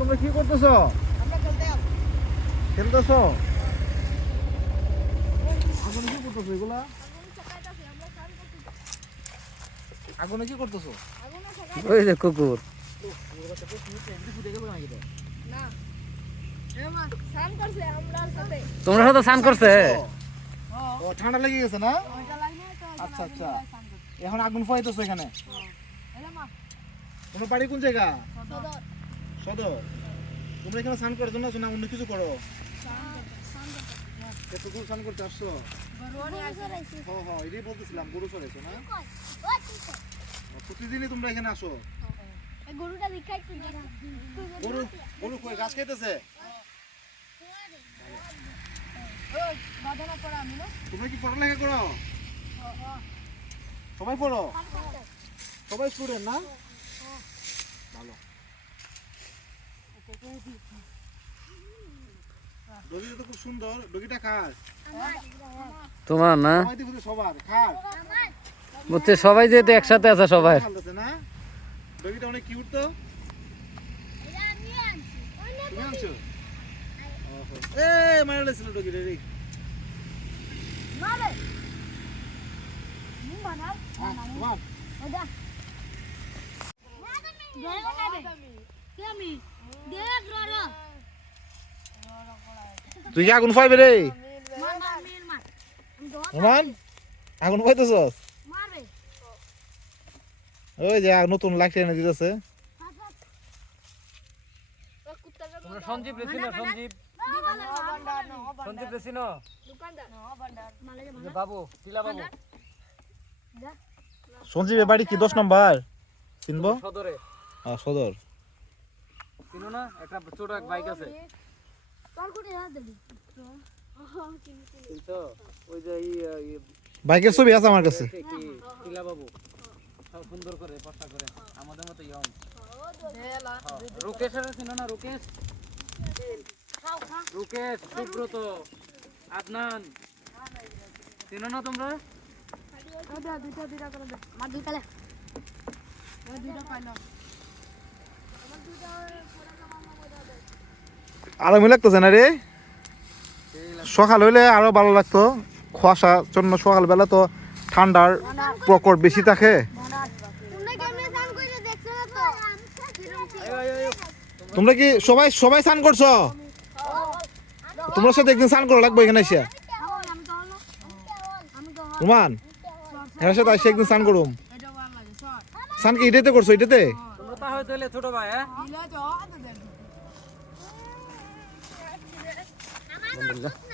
তোমরা কি করতেছো? খেলতেছো? আগুনে কি করতেছো এগুলা? আগুনে কি করতেছো? ওই যে কুকুর। তোমরা সাথে স্নান করছে? ও ঠান্ডা লেগে গেছে না? আচ্ছা আচ্ছা। এখন আগুন ফোয়াইতেছো এখানে? তোমার বাড়ি কোন জায়গা? সদর, তোমরা এখানে স্নান করার জন্য না, অন্য কিছু করো। কতক্ষণ স্নান করতে আসছো? হ হ এটাই বলতেছিলাম, গরু সরেছো না? প্রতিদিনই তোমরা এখানে আসো। কি করো? সবাই পড়ো? সবাই স্টুডেন্ট না? ভালো। ডগিটা তো খুব সুন্দর ডগিটা খাস তোমার না? সবাই সবার খাস বুঝছে সবাই যেহেতু একসাথে আছে সবাই। ভালোছে না? ডগিটা অনেক কিউট তো? তুমি এ মারা লেছিল ডগিটা রে বাপ। তুই কি আগুন পাইবে রে রমান আগুন পাইতেছ ওই যে নতুন লাইট এনে দিতেছে সঞ্জীব রেসিনো সঞ্জীব। সঞ্জীব রেসিনো। বাবু টিলা বাবু। সঞ্জীবের বাড়ি কি দশ নম্বর? চিনবো? সদরে। সদর। চিনো না? একটা ছোট এক বাইক আছে। বাইকের ছবি আছে আমার কাছে। কি টিলা বাবু সুন্দর করে পশা করে আমাদের মতো ইয়ং রুকেশ চিনো না রুকেশ? রুকেশ সুব্রত আদনান। চিনো না তোমরা? আরামই লাগতেছে না রে? সকাল হইলে আরও ভালো লাগতো। কুয়াশা জন্য সকালবেলা তো ঠান্ডার প্রকট বেশি থাকে। তোমরা কি সবাই সবাই স্নান করছ? তোমরা সাথে একদিন স্নান করা লাগবে এখানে এসে। রুমান এর সাথে এসে একদিন স্নান করুম। স্নান কি এটাতে করছ এটাতে ছোট ভাই হ্যাঁ আলহামদুলিল্লাহ